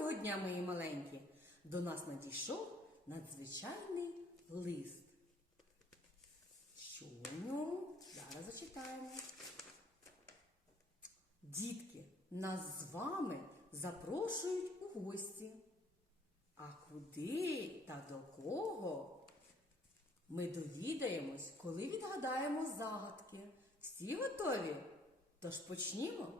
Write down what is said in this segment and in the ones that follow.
Доброго дня, мої маленькі! До нас надійшов надзвичайний лист. Що в ньому? Зараз зачитаємо. Дітки, нас з вами запрошують у гості. А куди та до кого? Ми довідаємось, коли відгадаємо загадки. Всі готові? Тож почнімо.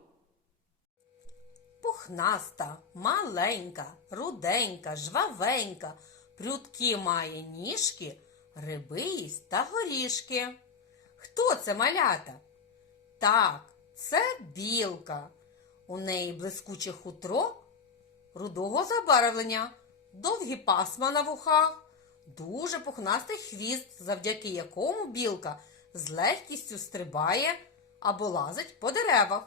Пухнаста, маленька, руденька, жвавенька, прютки має ніжки, гриби та горішки. Хто це малята? Так, це білка. У неї блискуче хутро рудого забарвлення, довгі пасма на вухах, дуже пухнастий хвіст, завдяки якому білка з легкістю стрибає або лазить по деревах.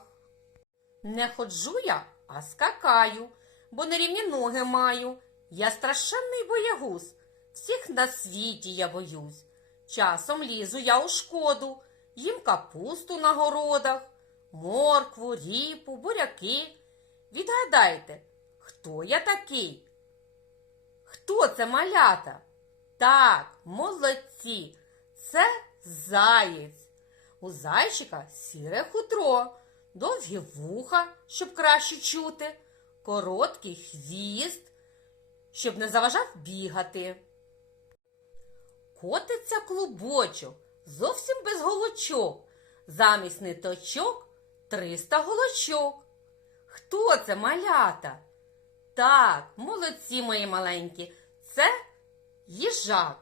Не ходжу я, а скакаю, бо нерівні ноги маю. Я страшенний боягуз, всіх на світі я боюсь. Часом лізу я у шкоду, їм капусту на городах, моркву, ріпу, буряки. Відгадайте, хто я такий? Хто це малята? Так, молодці, це заєць. У зайчика сіре хутро, довгі вуха, щоб краще чути, короткий хвіст, щоб не заважав бігати. Котиться клубочок, зовсім без голочок, замість ниточок триста голочок. Хто це малята? Так, молодці мої маленькі, це їжак.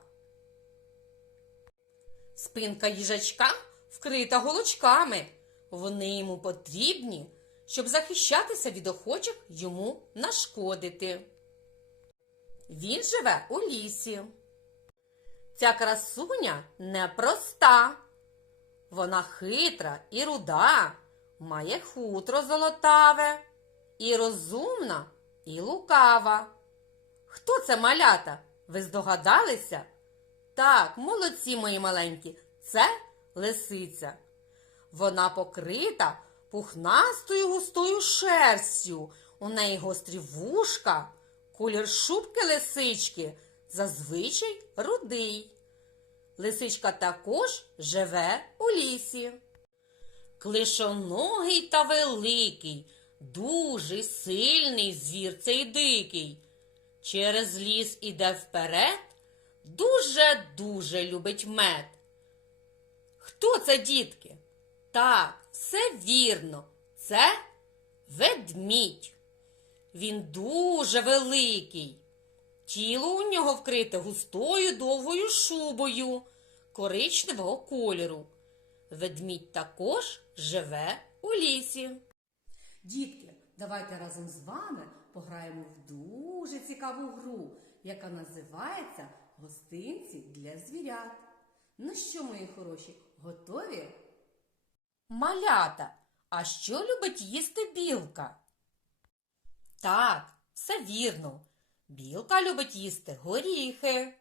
Спинка їжачка вкрита голочками. Вони йому потрібні, щоб захищатися від охочих йому нашкодити. Він живе у лісі. Ця красуня непроста. Вона хитра і руда, має хутро золотаве, і розумна, і лукава. Хто це малята? Ви здогадалися? Так, молодці мої маленькі, це лисиця. Вона покрита пухнастою густою шерстю. У неї гострі вушка, колір шубки лисички зазвичай рудий. Лисичка також живе у лісі. Клишоногий та великий, дуже сильний звір цей дикий. Через ліс іде вперед, дуже-дуже любить мед. Хто це, дітки? Так, все вірно, це ведмідь. Він дуже великий. Тіло у нього вкрите густою довгою шубою коричневого кольору. Ведмідь також живе у лісі. Дітки, давайте разом з вами пограємо в дуже цікаву гру, яка називається Гостинці для звірят. Ну що, мої хороші, готові? Малята, а що любить їсти білка? Так, все вірно. Білка любить їсти горіхи.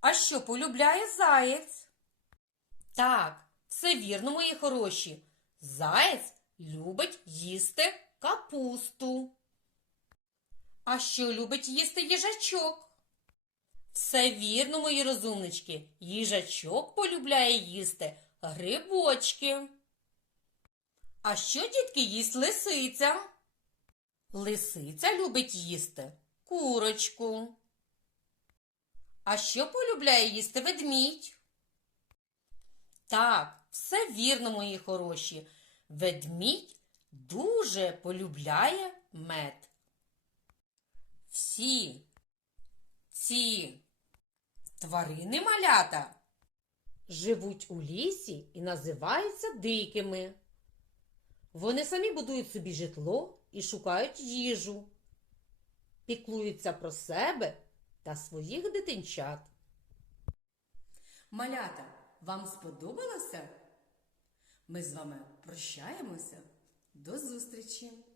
А що полюбляє заєць? Так, все вірно, мої хороші. Заєць любить їсти капусту. А що любить їсти їжачок? Все вірно, мої розумнички. Їжачок полюбляє їсти грибочки. А що, дітки, їсть лисиця? Лисиця любить їсти курочку. А що полюбляє їсти ведмідь? Так, все вірно, мої хороші. Ведмідь дуже полюбляє мед. Всі ці тварини малята живуть у лісі і називаються дикими. Вони самі будують собі житло і шукають їжу, піклуються про себе та своїх дитинчат. Малята, вам сподобалося? Ми з вами прощаємося. До зустрічі!